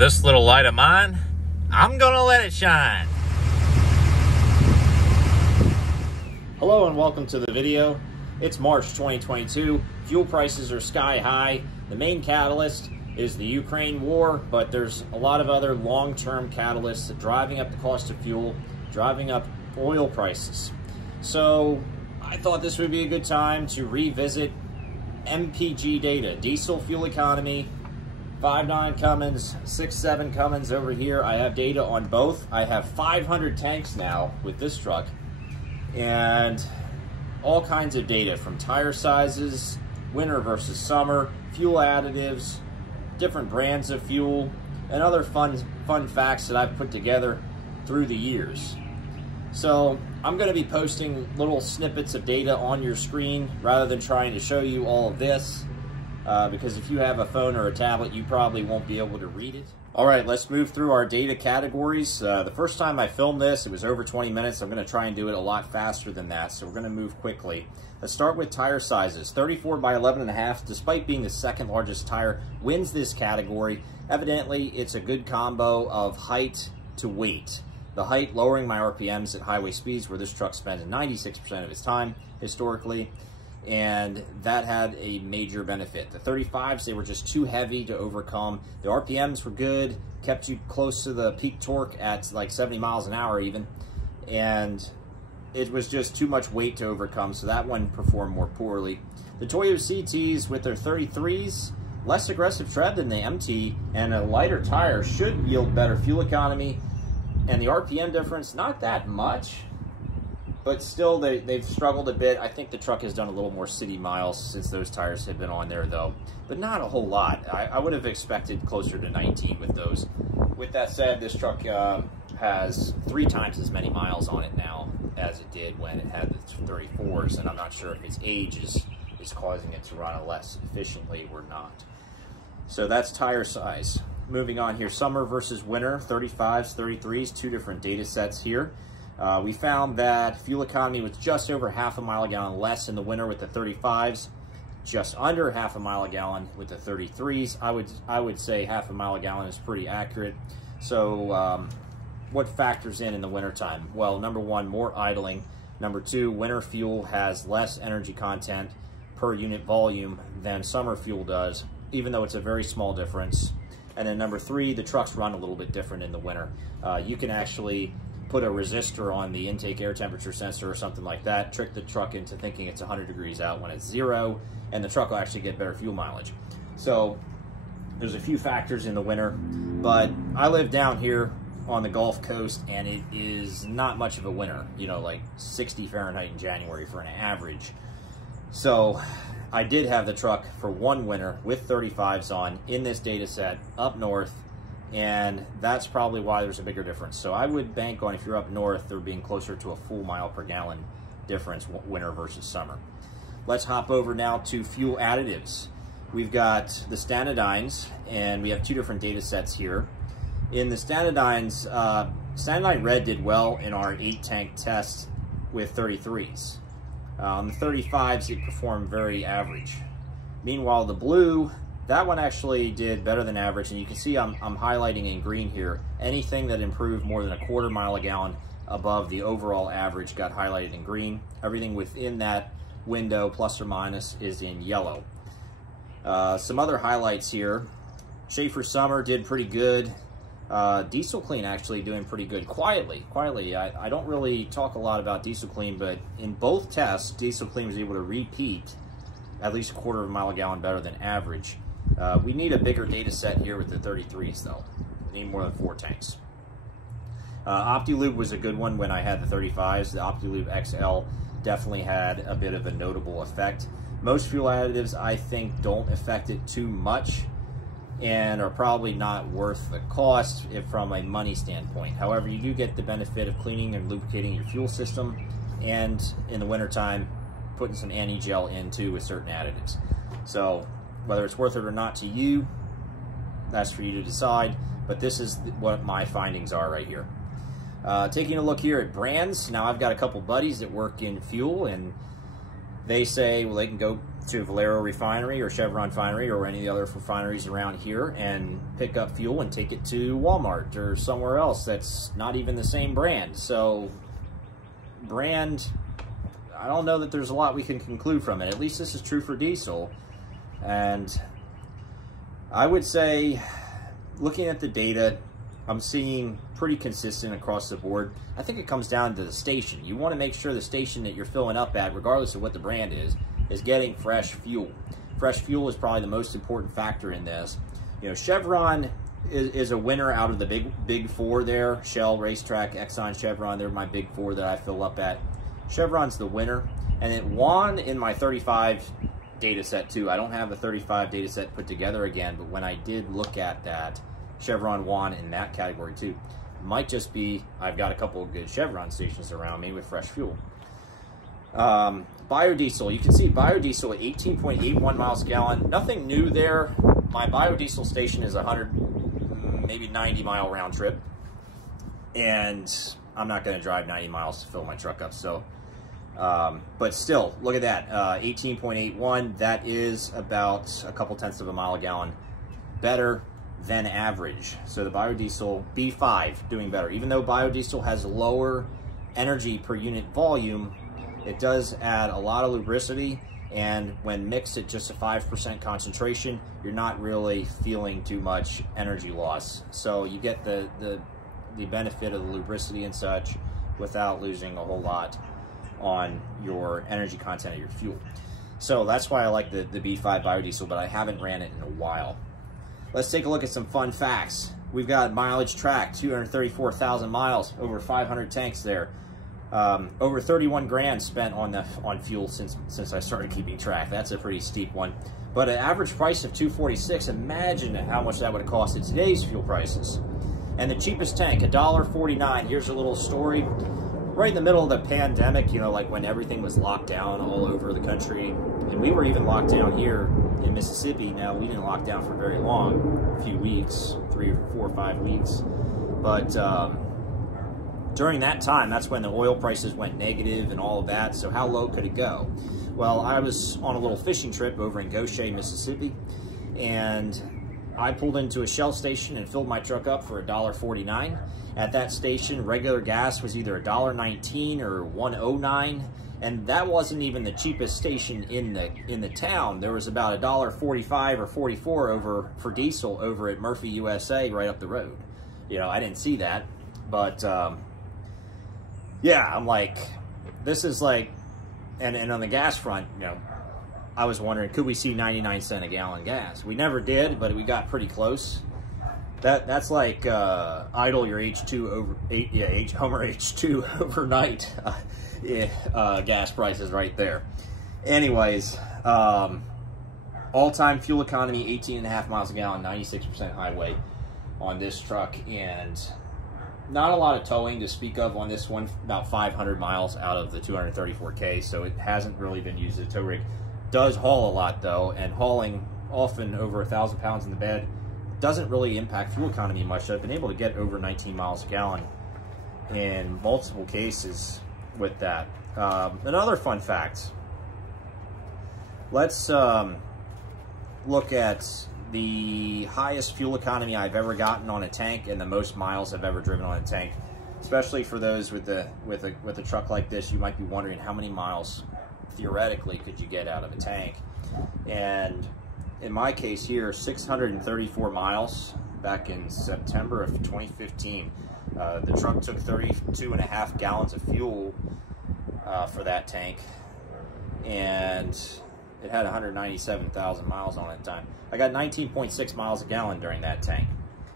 This little light of mine, I'm gonna let it shine. Hello and welcome to the video. It's March 2022. Fuel prices are sky high. The main catalyst is the Ukraine war, but there's a lot of other long-term catalysts driving up the cost of fuel, driving up oil prices. So I thought this would be a good time to revisit MPG data, diesel fuel economy, 5.9 Cummins, 6.7 Cummins over here. I have data on both. I have 500 tanks now with this truck, and all kinds of data from tire sizes, winter versus summer, fuel additives, different brands of fuel, and other fun facts that I've put together through the years. So I'm going to be posting little snippets of data on your screen rather than trying to show you all of this, because if you have a phone or a tablet, you probably won't be able to read it. All right, let's move through our data categories. The first time I filmed this, it was over 20 minutes. I'm going to try and do it a lot faster than that, so we're going to move quickly. Let's start with tire sizes. 34 by 11.5, despite being the second largest tire, wins this category. Evidently, it's a good combo of height to weight. The height lowering my RPMs at highway speeds, where this truck spends 96% of its time historically, and that had a major benefit. The 35s, they were just too heavy to overcome. The RPMs were good, kept you close to the peak torque at like 70 miles an hour even, and it was just too much weight to overcome, so that one performed more poorly. The Toyo CTs with their 33s, less aggressive tread than the MT, and a lighter tire should yield better fuel economy, and the RPM difference, not that much, but still they've struggled a bit. I think the truck has done a little more city miles since those tires have been on there though, but not a whole lot. I would have expected closer to 19 with those. With that said, this truck has 3 times as many miles on it now as it did when it had the 34s, and I'm not sure if its age is causing it to run less efficiently or not. So that's tire size. Moving on here, summer versus winter, 35s, 33s, 2 different data sets here. We found that fuel economy was just over half a mile a gallon less in the winter with the 35s, just under half a mile a gallon with the 33s. I would say half a mile a gallon is pretty accurate. So what factors in the wintertime? Well, number 1, more idling. Number 2, winter fuel has less energy content per unit volume than summer fuel does, even though it's a very small difference. And then number 3, the trucks run a little bit different in the winter. You can actually put a resistor on the intake air temperature sensor or something like that, trick the truck into thinking it's 100 degrees out when it's 0, and the truck will actually get better fuel mileage. So there's a few factors in the winter, but I live down here on the Gulf Coast, and it is not much of a winter, you know, like 60 Fahrenheit in January for an average. So I did have the truck for one winter with 35s on in this data set up north, and that's probably why there's a bigger difference. So I would bank on, if you're up north, there being closer to a full mile per gallon difference winter versus summer. Let's hop over now to fuel additives. We've got the Stanadines, and we have 2 different data sets here. In the Stanadines, Stanadine Red did well in our 8-tank test with 33s. On the 35s, it performed very average. Meanwhile, the blue, that one actually did better than average, and you can see I'm highlighting in green here. Anything that improved more than a quarter mile a gallon above the overall average got highlighted in green. Everything within that window, plus or minus, is in yellow. Some other highlights here. Schaefer Summer did pretty good. Diesel Clean actually doing pretty good. Quietly. I don't really talk a lot about Diesel Clean, but in both tests, Diesel Clean was able to repeat at least a quarter of a mile a gallon better than average. We need a bigger data set here with the 33s though. We need more than 4 tanks. OptiLube was a good one when I had the 35s. The OptiLube XL definitely had a bit of a notable effect. Most fuel additives, I think, don't affect it too much and are probably not worth the cost from a money standpoint. However, you do get the benefit of cleaning and lubricating your fuel system, and in the wintertime, putting some anti-gel in too with certain additives. So whether it's worth it or not to you, that's for you to decide, but this is what my findings are right here. Taking a look here at brands, now I've got a couple buddies that work in fuel, and they say, well, they can go to Valero Refinery or Chevron Refinery or any of the other refineries around here and pick up fuel and take it to Walmart or somewhere else that's not even the same brand. So brand, I don't know that there's a lot we can conclude from it. At least this is true for diesel. And I would say, looking at the data, I'm seeing pretty consistent across the board. I think it comes down to the station. You want to make sure the station that you're filling up at, regardless of what the brand is getting fresh fuel. Fresh fuel is probably the most important factor in this. You know, Chevron is a winner out of the big four there. Shell, Racetrack, Exxon, Chevron, they're my big four that I fill up at. Chevron's the winner. And it won in my 35 data set too. I don't have a 35 data set put together again, but when I did look at that, Chevron won in that category too. Might just be I've got a couple of good Chevron stations around me with fresh fuel. Biodiesel, you can see biodiesel at 18.81 miles a gallon. Nothing new there. My biodiesel station is 100, maybe 90 mile round trip, and I'm not going to drive 90 miles to fill my truck up. So, but still, look at that, 18.81. That is about a couple tenths of a mile a gallon better than average. So the biodiesel B5 doing better. Even though biodiesel has lower energy per unit volume, it does add a lot of lubricity, and when mixed at just a 5% concentration, you're not really feeling too much energy loss. So you get the benefit of the lubricity and such without losing a whole lot on your energy content of your fuel. So that's why I like the B5 biodiesel, but I haven't ran it in a while. Let's take a look at some fun facts. We've got mileage tracked, 234,000 miles, over 500 tanks there. Over 31 grand spent on fuel since I started keeping track. That's a pretty steep one. But an average price of $2.46, imagine how much that would have cost at today's fuel prices. And the cheapest tank, $1.49. Here's a little story. Right in the middle of the pandemic, you know, like when everything was locked down all over the country, and we were even locked down here in Mississippi. Now, we didn't lock down for very long, a few weeks, 3 or 4 or 5 weeks. But during that time, that's when the oil prices went negative and all of that. So how low could it go? Well, I was on a little fishing trip over in Goshen, Mississippi, and I pulled into a Shell station and filled my truck up for $1.49. At that station, regular gas was either $1.19 or $1.09, and that wasn't even the cheapest station in the town. There was about $1.45 or $1.44 for diesel over at Murphy USA right up the road. You know, I didn't see that, but yeah, I'm like, this is like, and on the gas front, you know, I was wondering, could we see 99 cent a gallon gas? We never did, but we got pretty close. That's like idle your H2 over Homer H2 overnight gas prices right there. Anyways, all-time fuel economy 18.5 miles a gallon, 96% highway on this truck, and not a lot of towing to speak of on this one. About 500 miles out of the 234K, so it hasn't really been used as a tow rig. Does haul a lot though, and hauling often over 1,000 pounds in the bed doesn't really impact fuel economy much. I've been able to get over 19 miles a gallon in multiple cases with that. Another fun fact, let's look at the highest fuel economy I've ever gotten on a tank and the most miles I've ever driven on a tank. Especially for those with a truck like this, you might be wondering how many miles theoretically could you get out of a tank. And in my case here, 634 miles back in September of 2015. The truck took 32.5 gallons of fuel for that tank, and it had 197,000 miles on it at the time. I got 19.6 miles a gallon during that tank.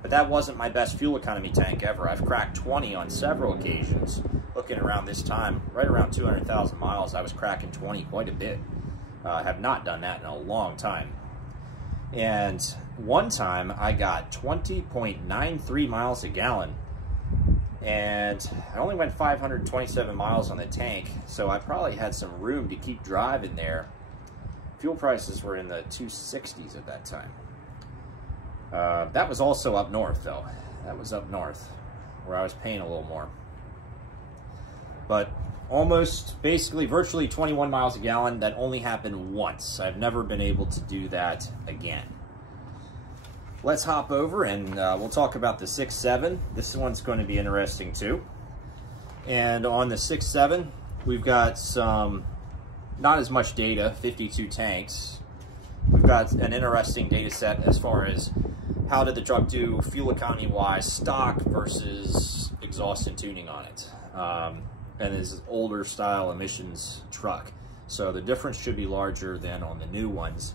But that wasn't my best fuel economy tank ever. I've cracked 20 on several occasions. Looking around this time, right around 200,000 miles, I was cracking 20 quite a bit. I have not done that in a long time. And one time I got 20.93 miles a gallon, and I only went 527 miles on the tank, so I probably had some room to keep driving there. Fuel prices were in the 260s at that time. That was also up north though. That was up north where I was paying a little more. But almost, basically, virtually 21 miles a gallon. That only happened once. I've never been able to do that again. Let's hop over and we'll talk about the 6.7. This one's going to be interesting too. And on the 6.7, we've got some, not as much data, 52 tanks. We've got an interesting data set as far as how did the truck do fuel economy wise, stock versus exhaust and tuning on it. And is older style emissions truck. So the difference should be larger than on the new ones.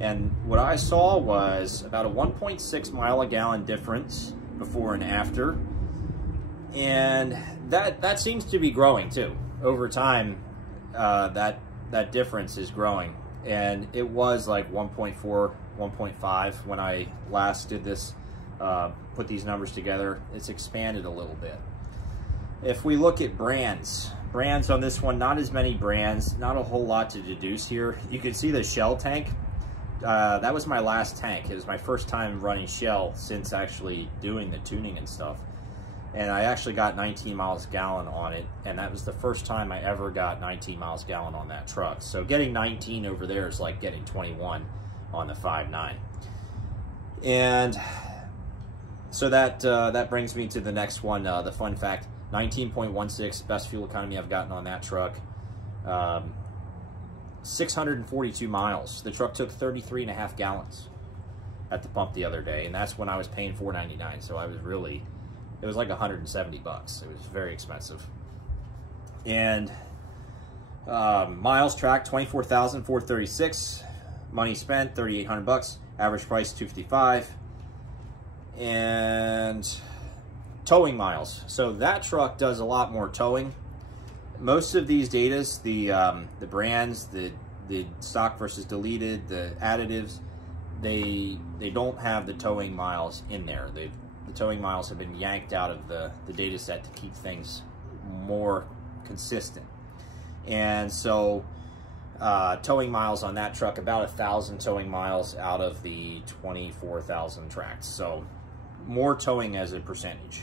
And what I saw was about a 1.6 mile a gallon difference before and after. And that seems to be growing too. Over time, that difference is growing. And it was like 1.4, 1.5 when I last did this, put these numbers together. It's expanded a little bit. If we look at brands on this one, not as many brands, not a whole lot to deduce here. You can see the Shell tank. That was my last tank. It was my first time running Shell since actually doing the tuning and stuff. And I actually got 19 miles a gallon on it, and that was the first time I ever got 19 miles a gallon on that truck. So getting 19 over there is like getting 21 on the 5.9. And so that brings me to the next one, the fun fact, 19.16, best fuel economy I've gotten on that truck. 642 miles. The truck took 33.5 gallons at the pump the other day, and that's when I was paying $4.99. So I was really, it was like 170 bucks. It was very expensive. And miles tracked 24,436. Money spent 3,800 bucks. Average price 255. And towing miles. So that truck does a lot more towing. Most of these datas, the brands, the stock versus deleted, the additives, they don't have the towing miles in there. The towing miles have been yanked out of the data set to keep things more consistent. And so towing miles on that truck, about 1,000 towing miles out of the 24,000 tracked. So more towing as a percentage.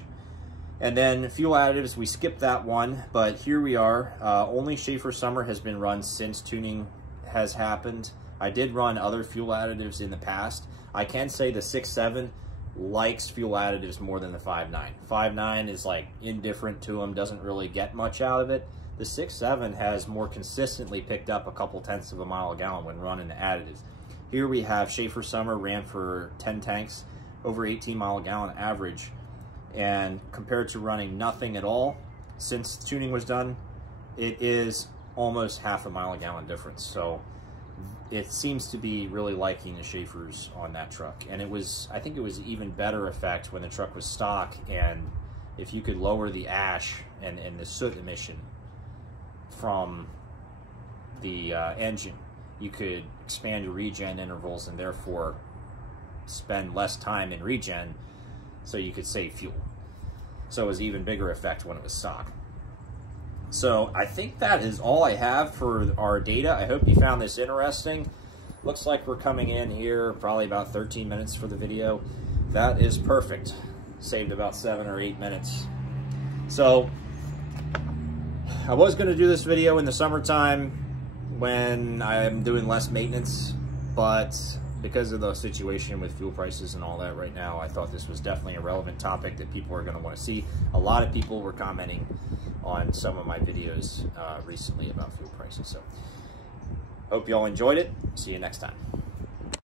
And then fuel additives, we skipped that one, but here we are. Only Schaefer Summer has been run since tuning has happened. I did run other fuel additives in the past. I can say the 6.7 likes fuel additives more than the 5.9. 5.9 is like indifferent to them, doesn't really get much out of it. The 6.7 has more consistently picked up a couple tenths of a mile a gallon when running the additives. Here we have Schaefer Summer ran for 10 tanks, over 18 mile a gallon average. And compared to running nothing at all since tuning was done, it is almost half a mile a gallon difference. So it seems to be really liking the Schaefers on that truck. And it was, I think it was even better effect when the truck was stock, and if you could lower the ash and the soot emission from the engine, you could expand your regen intervals and therefore spend less time in regen, so you could save fuel. So it was even bigger effect when it was stock. So I think that is all I have for our data. I hope you found this interesting. Looks like we're coming in here probably about 13 minutes for the video. That is perfect. Saved about 7 or 8 minutes. So I was going to do this video in the summertime when I'm doing less maintenance, but because of the situation with fuel prices and all that right now, I thought this was definitely a relevant topic that people are going to want to see. A lot of people were commenting on some of my videos recently about fuel prices. So hope you all enjoyed it. See you next time.